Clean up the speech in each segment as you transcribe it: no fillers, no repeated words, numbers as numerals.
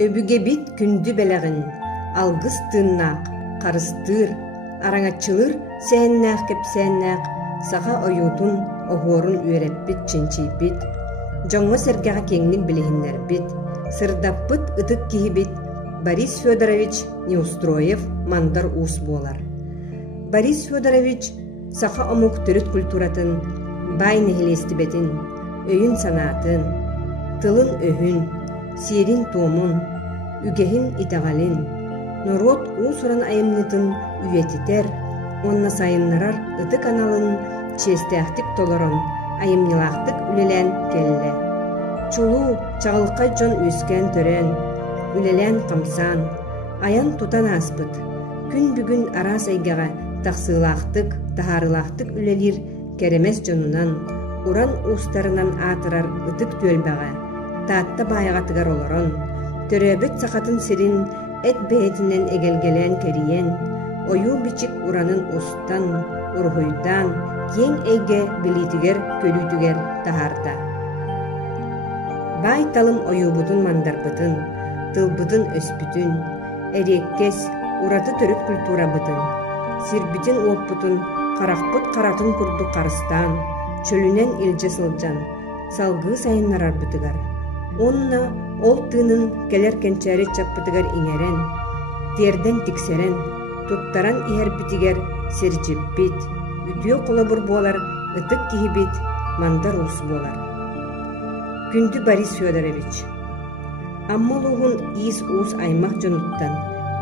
Öbüge bit kündü belegin, algыс tınnak, karıstır, araŋatçılır sehennäk kepsäännäk, saha oyutun, ohorun üereppit çinçiipit, joŋŋo sergeğe keňniň bilihinnerbit, sırdappıt ıtık kihibit, Борис Федорович Неустроев мандar уус буолар. Борис Федорович саха омук төрүт культуратын, бай нехилестибетин, өйүн санаатын, тылын өһүн, сиерин туомун, үгехин итагалин, норот уусуран айымнытын үйетитер, онна сайыннарар ыты каналын честээхтик толорон, айымнылаахтык үлелэн келле. Чулуу чагылыкка жон үскэн төрөн, үлелэн камсан, аян тутан аспыт, күн бүгүн арас айгаға тахсыылаахтык, тахарылаахтык үлелир керемес жонунан, уран уустарынан атырар ытык түөлбэҕэ, таатта баайаҕатыгар олорон, төрөбүт сахатын сирин эт бээтинен эгелгелэн кериен, ойуу бичик уранын устан, урхуйдан, кең эйге билитигер көлүүтүгер тахарта. Бай талым ойуубутун мандарбытын, тылбытын өспүтүн, эриеккес ураты төрүт культурабытын, сирбитин уоппутун, карахпыт каратын курду карыстан, чөлүнен илже сылжан, салгыы сайыннарарбытыгар. Онна ол тыынын келер кенчээри чаппытыгар иңерен, терден тиксерен, туттаран иһэрбитигер сиржиппит, үтүө колобур буолар, ытык киһибит, мандар уус буолар. Күндү Борис Федорович. Аммалуғын иис уус аймақ жонуттан,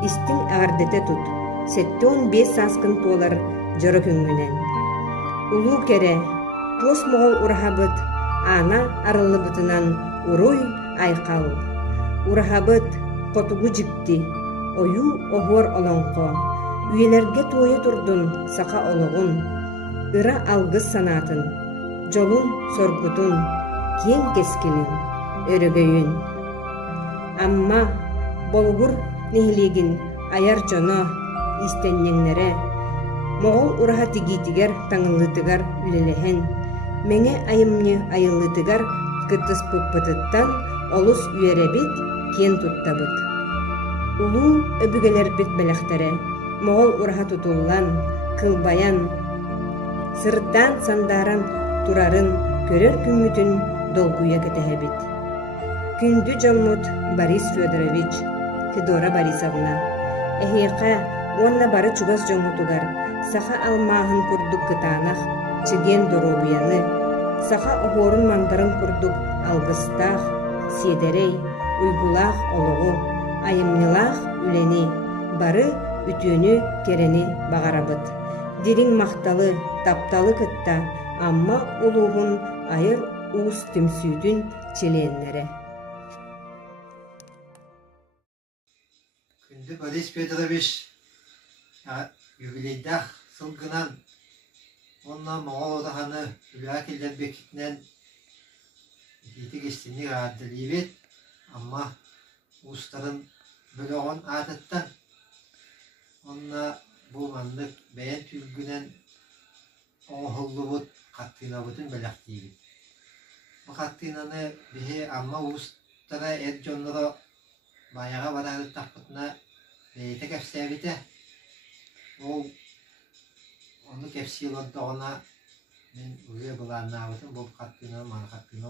истин ағардете тут, 7-15 саскын туолар жоры күнгінен. Улуу кере, пос моғол урахабыт, ана арылыбытынан уруй айқал. Урахабыт котугу жикти, ойу охор олонқо, үйелерге тойы турдун сақа олығын, ыра алгыс санатын, жолун соргутун, кен кескилин, өрөгөйүн. Amma болгур нехилигин аяр жоно истеннеңнере, моғол ураха тигитигер таңыллытыгар үлелехен, меңе айымны айыллытыгар кытыспыппытыттан олус үйеребит кен туттабыт. Улуу өбүгелербит белехтере, моғол ураха тутуллан, кылбаян, сырттан сандаран турарын көрөр күмүтүн долгуя кетехебит. Күндү жоммут Борис Федорович, Федора Борисовна, эхиэхэ уонна бары чугас жоммутугар, саха алмаахын курдук кытаанах, чиген доробуяны, саха охорун мандарын курдук алгыстаах, седерей, уйгулаах олоғу, айымнылаах үлени, бары үтүөнү керени бағарабыт. Дирин мақталы, тапталы кытта, амма улуғын айыр уус түмсүүдүн челеннере. Күнді Борис Федорович юбилейдах сылгынан онна моғол одағаны үліға келдер бекітінен кейті кестені ғаддылебет, амма ұстарын бөліғын атыттан онна бұл мандық бәйін түлгінен оңғылы бұд қаттыйна бұдын бәліқ дейбет. Бұл қаттыйнаны бейі амма ұстара әд жонлары баяға барады тақпытына бейті кәпсәбеті. Ол оны кәпсел отдағына мен өге бұларына абытын бұл қаттыйна, маны қаттыйна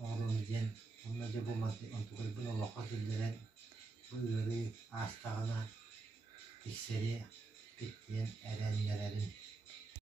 оғырын ден. Онына же бұл онтығыр бұн олаққа келдерен бұл өрі астағына тексері беттен әрәнлерін.